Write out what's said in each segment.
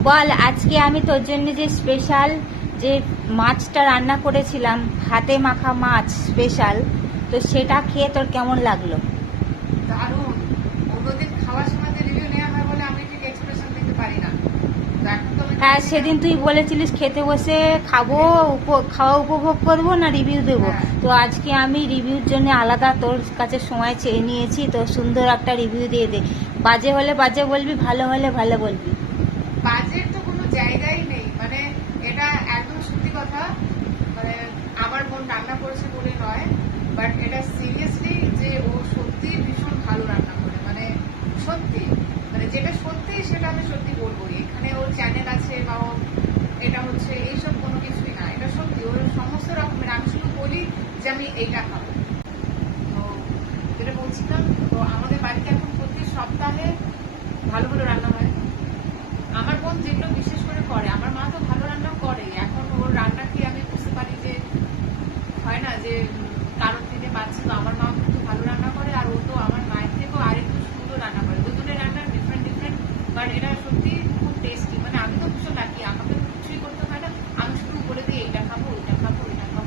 বল আজকে আমি তোর জন্য যে স্পেশাল যে মাছটা রান্না করেছিলাম হাতে মাখা মাছ স্পেশাল তো সেটা খেয়ে তোর কেমন লাগল? দারুণ। অন্যদিন খাওয়ার সময় রিভিউ নেওয়া হয় বলে আমি ঠিক এক্সপ্রেশন দিতে পারি না। তো এখন তো আমি হ্যাঁ সেদিন তুই বলেছিলিস খেতে বসে খাব খাওয়া উপভোগ করব না রিভিউ দেবো? হ্যাঁ। তো আজকে আমি রিভিউর জন্য আলাদা তোর কাছে সময় চেয়ে নিয়েছি তো সুন্দর একটা রিভিউ দিয়ে দে। বাজে হলে বাজে বলবি ভালো হলে ভালো বলবি। বাজেট তো কোনো জায়গাই নেই। মানে এটা একদম সত্যি কথা। মানে আমার বোন রান্না করেছে বলে নয় বাট এটা সিরিয়াসলি যে ও সত্যি ভীষণ ভালো রান্না করে। মানে সত্যি। মানে যেটা সত্যি সেটা আমি সত্যি বলব এখানে ওর চ্যানেল আছে বা ও এটা হচ্ছে, এইসব কোনো কিছুই না। এটা সত্যি। ওর সমস্ত রকমের, আমি শুধু বলি যে আমি এইটা খাব। তো যেটা বলছিলাম, তো আমাদের বাড়িতে এখন প্রতি সপ্তাহে ভালো ভালো রান্না হয়। যেগুলো বিশেষ করে করে। আমার মা তো ভালো রান্না করে এখন ওর রান্না কি আমি বুঝতে পারি যে হয় না যে উম, কারোর থেকে পাচ্ছি তো আমার মা কিন্তু ভালো রান্না করে আর ও তো আমার মায়ের থেকেও আরেকটু সুন্দর রান্না করে দুজনের রান্না ডিফারেন্ট ডিফারেন্ট বাট এটা সত্যি খুব টেস্টি মানে আমি তো ভীষণ লাকি আমাকে তো কিছুই করতে হয় না আমি শুধু বলে দিই এইটা খাব ওইটা খাব ওইটা খাব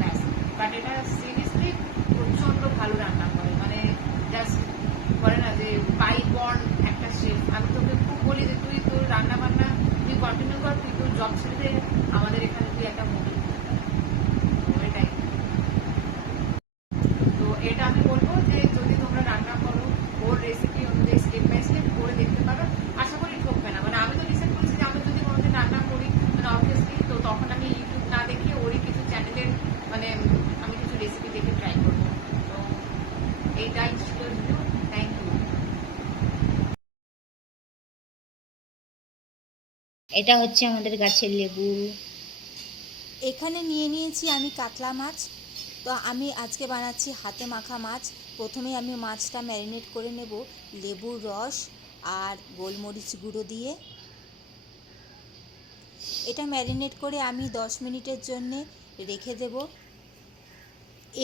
ব্যাস বাট এটা সিরিয়াসলি প্রচণ্ড ভালো রান্না করে মানে জাস্ট বলে না যে বাই বর্ন একটা শেফ আমি তোকে খুব বলি যে তুই তোর রান্না বান্না তুই কন্টিনিউ কর তুই তোর জব ছেড়ে দে আমাদের এখানে তুই একটা মুভি এটাই তো এটা আমি বলব যে যদি তোমরা রান্না করো ওর রেসিপি অনুযায়ী স্টেপ বাই স্টেপ করে দেখতে পারো আশা করি ঠকবে না মানে আমি তো ডিসাইড করেছি যে আমি যদি কোনোদিন রান্না করি মানে অবভিয়াসলি তো তখন আমি ইউটিউব না দেখে ওরই কিছু চ্যানেলের মানে আমি কিছু রেসিপি দেখে ট্রাই করব তো এইটাই ছিল ভিডিও থ্যাংক ইউ এটা হচ্ছে আমাদের গাছের লেবু। এখানে নিয়ে নিয়েছি আমি কাতলা মাছ। তো আমি আজকে বানাচ্ছি হাতে মাখা মাছ। প্রথমে আমি মাছটা ম্যারিনেট করে নেব লেবুর রস আর গোলমরিচ গুঁড়ো দিয়ে। এটা ম্যারিনেট করে আমি দশ মিনিটের জন্যে রেখে দেব।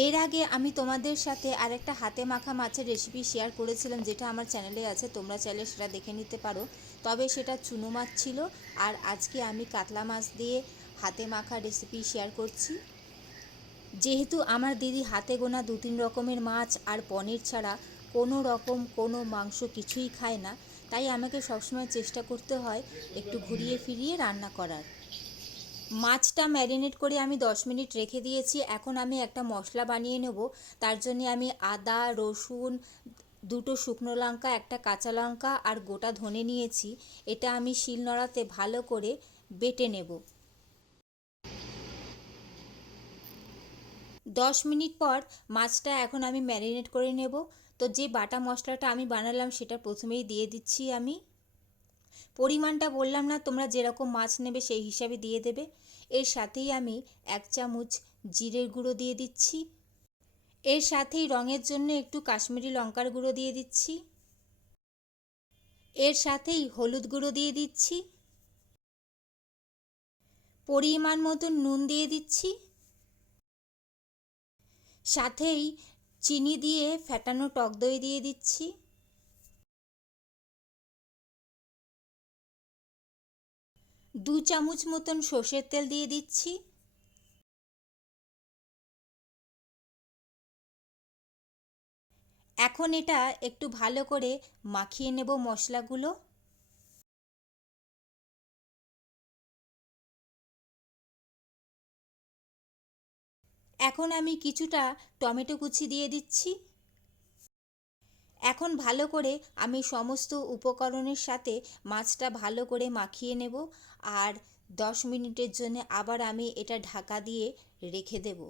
এর আগে আমি তোমাদের সাথে আরেকটা হাতে মাখা মাছের রেসিপি শেয়ার করেছিলাম, যেটা আমার চ্যানেলে আছে, তোমরা চাইলে সেটা দেখে নিতে পারো। তবে সেটা চুনো মাছ ছিল। আর আজকে আমি কাতলা মাছ দিয়ে হাতে মাখা রেসিপি শেয়ার করছি। যেহেতু আমার দিদি হাতে গোনা দু তিন রকমের মাছ আর পনির ছাড়া কোনো রকম কোনো মাংস কিছুই খায় না, তাই আমাকে সবসময় চেষ্টা করতে হয় একটু ঘুরিয়ে ফিরিয়ে রান্না করার। মাছটা ম্যারিনেট করে আমি দশ মিনিট রেখে দিয়েছি। এখন আমি একটা মশলা বানিয়ে নেব। তার জন্য আমি আদা, রসুন দুটো শুকনো লঙ্কা, একটা কাঁচা লঙ্কা আর গোটা ধনে নিয়েছি। এটা আমি শিলনোড়াতে ভালো করে বেটে নেব। দশ মিনিট পর মাছটা এখন আমি ম্যারিনেট করে নেব। তো যে বাটা মশলাটা আমি বানালাম সেটা প্রথমেই দিয়ে দিচ্ছি আমি। পরিমাণটা বললাম না, তোমরা যেরকম মাছ নেবে সেই হিসাবে দিয়ে দেবে। এর সাথেই আমি এক চামচ জিরের গুঁড়ো দিয়ে দিচ্ছি। এর সাথেই রঙের জন্য একটু কাশ্মীরি লঙ্কার গুঁড়ো দিয়ে দিচ্ছি। এর সাথেই হলুদ গুঁড়ো দিয়ে দিচ্ছি। পরিমাণ মতন নুন দিয়ে দিচ্ছি। সাথেই চিনি দিয়ে ফ্যাটানো টক দই দিয়ে দিচ্ছি। দু চামচ মতন সর্ষের তেল দিয়ে দিচ্ছি। এখন এটা একটু ভালো করে মাখিয়ে নেব মশলাগুলো। এখন আমি কিছুটা টমেটো কুচি দিয়ে দিচ্ছি। এখন ভালো করে আমি সমস্ত উপকরণের সাথে মাছটা ভালো করে মাখিয়ে নেব আর দশ মিনিটের জন্য আবার আমি এটা ঢাকা দিয়ে রেখে দেব।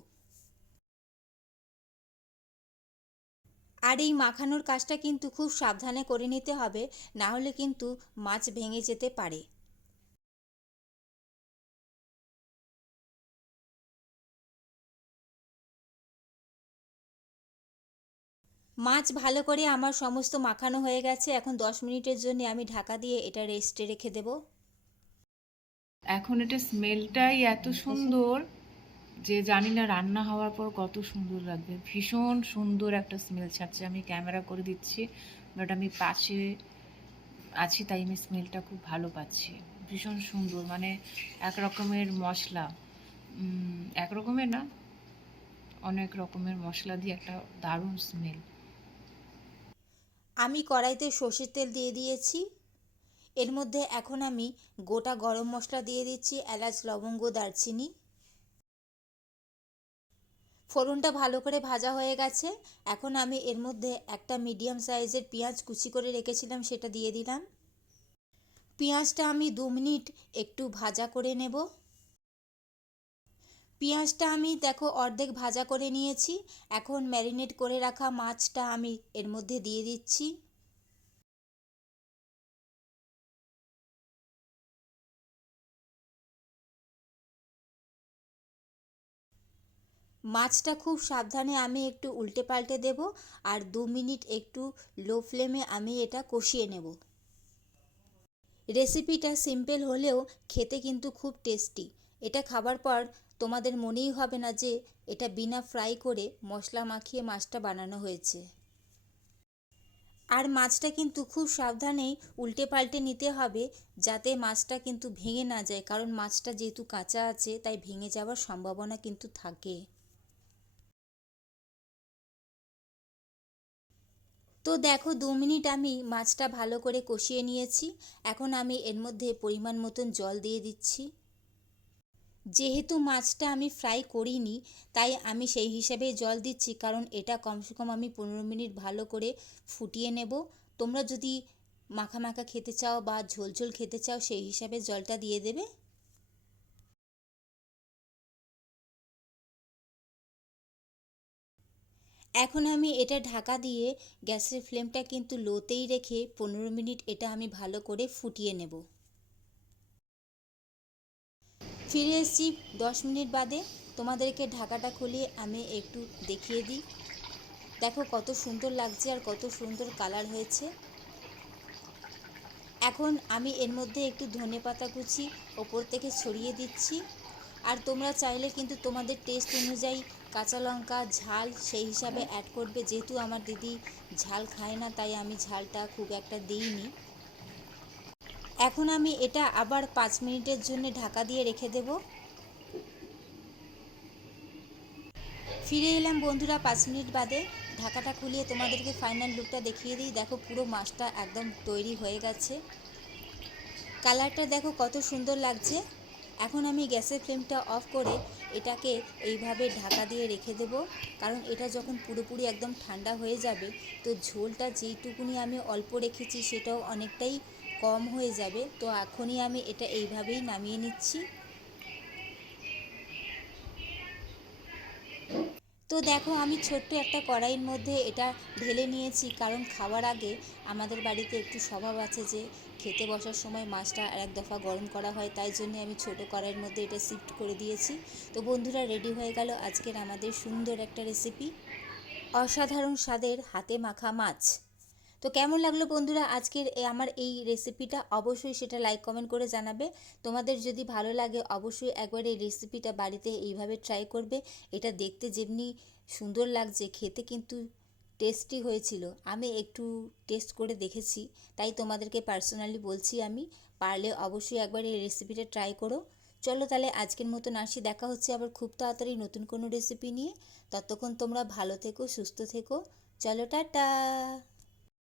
আর এই মাখানোর কাজটা কিন্তু খুব সাবধানে করে নিতে হবে, না হলে কিন্তু মাছ ভেঙে যেতে পারে। মাছ ভালো করে আমার সমস্ত মাখানো হয়ে গেছে, এখন দশ মিনিটের জন্য আমি ঢাকা দিয়ে এটা রেস্টে রেখে দেব। এখন এটা স্মেলটাই এত সুন্দর। যে জানি না রান্না হওয়ার পর কত সুন্দর লাগবে। ভীষণ সুন্দর একটা স্মেল ছাড়ছে। আমি ক্যামেরা করে দিচ্ছি বাট আমি পাশে আছি তাই আমি স্মেলটা খুব ভালো পাচ্ছি। ভীষণ সুন্দর মানে এক রকমের মশলা এক রকমের না, অনেক রকমের মশলা দিয়ে একটা দারুণ স্মেল আমি কড়াইতে সর্ষের তেল দিয়ে দিয়েছি। এর মধ্যে এখন আমি গোটা গরম মশলা দিয়ে দিচ্ছি, এলাচ, লবঙ্গ, দারচিনি। ফোড়নটা ভালো করে ভাজা হয়ে গেছে। এখন আমি এর মধ্যে একটা মিডিয়াম সাইজের পেঁয়াজ কুচি করে রেখেছিলাম, সেটা দিয়ে দিলাম। পেঁয়াজটা আমি দু মিনিট একটু ভাজা করে নেব। পেঁয়াজটা আমি দেখো অর্ধেক ভাজা করে নিয়েছি। এখন ম্যারিনেট করে রাখা মাছটা আমি এর মধ্যে দিয়ে দিচ্ছি। মাছটা খুব সাবধানে আমি একটু উল্টে পাল্টে দেব আর দু মিনিট একটু লো ফ্লেমে আমি এটা কষিয়ে নেব। রেসিপিটা সিম্পল হলেও খেতে কিন্তু খুব টেস্টি। এটা খাবার পর তোমাদের মনেই হবে না যে এটা বিনা ফ্রাই করে মশলা মাখিয়ে মাছটা বানানো হয়েছে। আর মাছটা কিন্তু খুব সাবধানেই উল্টে পাল্টে নিতে হবে যাতে মাছটা কিন্তু ভেঙে না যায়, কারণ মাছটা যেহেতু কাঁচা আছে, তাই ভেঙে যাওয়ার সম্ভাবনা কিন্তু থাকে। তো দেখো দু মিনিট আমি মাছটা ভালো করে কষিয়ে নিয়েছি। এখন আমি এর মধ্যে পরিমাণ মতন জল দিয়ে দিচ্ছি। যেহেতু মাছটা আমি ফ্রাই করিনি, তাই আমি সেই হিসাবে জল দিচ্ছি, কারণ এটা কমসে কম আমি পনেরো মিনিট ভালো করে ফুটিয়ে নেব। তোমরা যদি মাখা মাখা খেতে চাও বা ঝোল ঝোল খেতে চাও, সেই হিসাবে জলটা দিয়ে দেবে। এখন আমি এটা ঢাকা দিয়ে গ্যাসের ফ্লেমটা কিন্তু লোতেই রেখে পনেরো মিনিট এটা আমি ভালো করে ফুটিয়ে নেব। ফিরে এসেছি দশ মিনিট বাদে। তোমাদেরকে ঢাকাটা খুলিয়ে আমি একটু দেখিয়ে দিই। দেখো কত সুন্দর লাগছে আর কত সুন্দর কালার হয়েছে। এখন আমি এর মধ্যে একটু ধনে পাতা কুচি ওপর থেকে ছড়িয়ে দিচ্ছি। আর তোমরা চাইলে কিন্তু তোমাদের টেস্ট অনুযায়ী কাঁচা লঙ্কা, ঝাল সেই হিসাবে অ্যাড করবে। যেহেতু আমার দিদি ঝাল খায় না, তাই আমি ঝালটা খুব একটা দিইনি। এখন আমি এটা আবার পাঁচ মিনিটের জন্য ঢাকা দিয়ে রেখে দেব। ফিরে এলাম বন্ধুরা পাঁচ মিনিট বাদে। ঢাকাটা খুলিয়ে তোমাদেরকে ফাইনাল লুকটা দেখিয়ে দিই। দেখো পুরো মাছটা একদম তৈরি হয়ে গেছে। কালারটা দেখো কত সুন্দর লাগছে। এখন আমি গ্যাসের ফ্লেমটা অফ করে এটাকে এইভাবে ঢাকা দিয়ে রেখে দেব। কারণ এটা যখন পুরোপুরি একদম ঠান্ডা হয়ে যাবে, তো ঝোলটা যেইটুকুনি আমি অল্প রেখেছি সেটাও অনেকটাই কম হয়ে যাবে। তো এখনই আমি এটা এইভাবেই নামিয়ে নিচ্ছি। তো দেখো, আমি ছোট্ট একটা কড়াইয়ের মধ্যে এটা ঢেলে নিয়েছি। কারণ খাওয়ার আগে আমাদের বাড়িতে একটু স্বভাব আছে যে, খেতে বসার সময় মাছটা আর এক দফা গরম করা হয়, তাই জন্য আমি ছোট কড়াইয়ের মধ্যে এটা শিফট করে দিয়েছি। তো বন্ধুরা রেডি হয়ে গেল আজকের আমাদের সুন্দর একটা রেসিপি অসাধারণ স্বাদের হাতে মাখা মাছ। তো কেমন লাগল বন্ধুরা আজকের আমার এই রেসিপিটা অবশ্যই সেটা লাইক কমেন্ট করে জানাবে। তোমাদের যদি ভালো লাগে অবশ্যই একবার এই রেসিপিটা বাড়িতে এইভাবে ট্রাই করবে। এটা দেখতে যেমনি সুন্দর লাগছে, খেতে কিন্তু টেস্টি হয়েছিল। আমি একটু টেস্ট করে দেখেছি, তাই তোমাদেরকে পার্সোনালি বলছি আমি, পারলে অবশ্যই একবার এই রেসিপিটা ট্রাই করো। চলো তাহলে আজকের মতন আসি, দেখা হচ্ছে আবার খুব তাড়াতাড়ি নতুন কোনো রেসিপি নিয়ে। ততক্ষণ তোমরা ভালো থেকো, সুস্থ থেকো। চলো, টাটা!